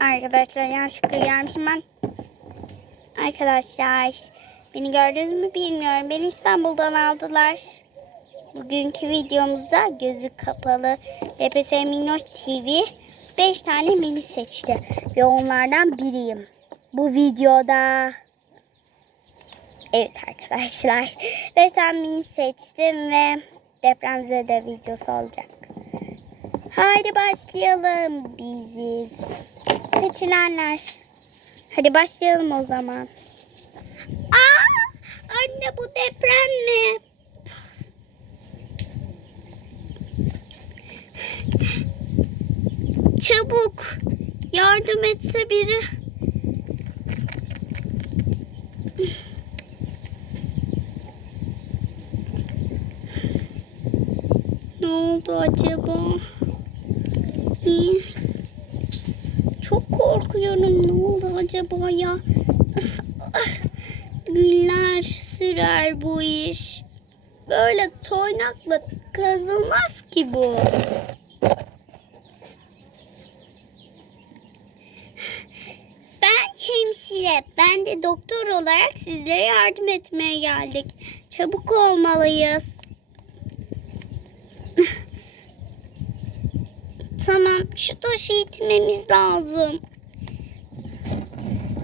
Arkadaşlar yanlışlıkla gelmişim ben. Arkadaşlar beni gördünüz mü bilmiyorum. Beni İstanbul'dan aldılar. Bugünkü videomuzda gözü kapalı LPS Minnoş TV 5 tane mini seçti. Ve onlardan biriyim. Bu videoda Evet arkadaşlar. 5 tane mini seçtim ve depremzede videosu olacak. Haydi başlayalım biziz. Seçilenler. Hadi başlayalım o zaman. Aa, anne bu deprem mi? Çabuk. Yardım etse biri. Ne oldu acaba? İyi. Çok korkuyorum. Ne oldu acaba ya? Günler sürer bu iş. Böyle toynakla kazılmaz ki bu. Ben hemşire, ben de doktor olarak sizlere yardım etmeye geldik. Çabuk olmalıyız. Tamam, şu taşı itmemiz lazım.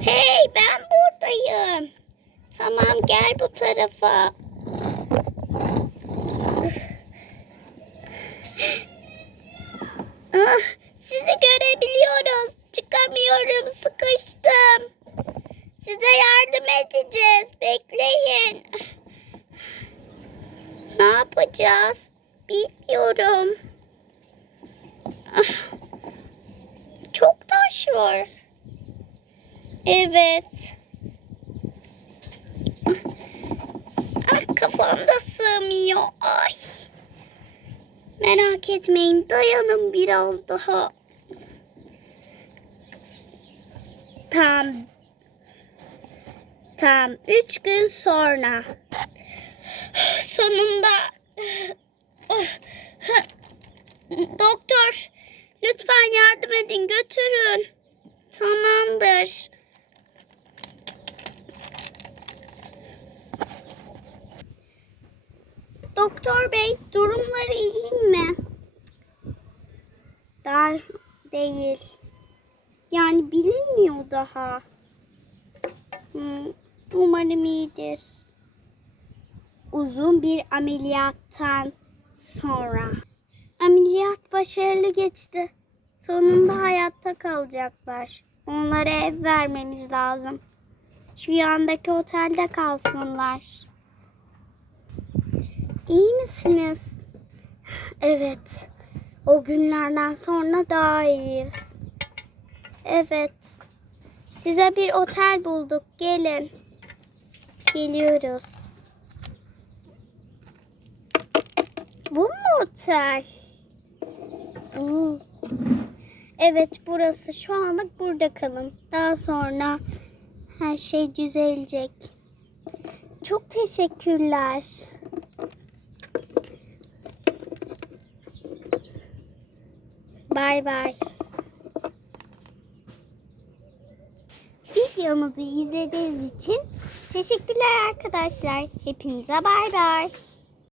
Hey, ben buradayım. Tamam, gel bu tarafa. Ah, sizi görebiliyoruz. Çıkamıyorum, sıkıştım. Size yardım edeceğiz. Bekleyin. Ne yapacağız? Bilmiyorum. Ah, Çok taş var. Evet. Ah, kafamda sığmıyor. Ay. Merak etmeyin. Dayanın biraz daha. Tam tam üç gün sonra. Sonunda. Doktor, lütfen yardım edin, götürün. Tamamdır. Doktor bey, durumları iyi mi? Daha değil. Yani bilinmiyor daha. Hmm, umarım iyidir. Uzun bir ameliyattan sonra. Ameliyat başarılı geçti. Sonunda hayatta kalacaklar. Onlara ev vermemiz lazım. Şu yandaki otelde kalsınlar. İyi misiniz? Evet. O günlerden sonra daha iyiyiz. Evet. Size bir otel bulduk. Gelin. Geliyoruz. Bu mu otel? Oo. Evet burası. Şu anlık burada kalın. Daha sonra her şey düzelecek. Çok teşekkürler. Bay bay. Videomuzu izlediğiniz için teşekkürler arkadaşlar. Hepinize bay bay.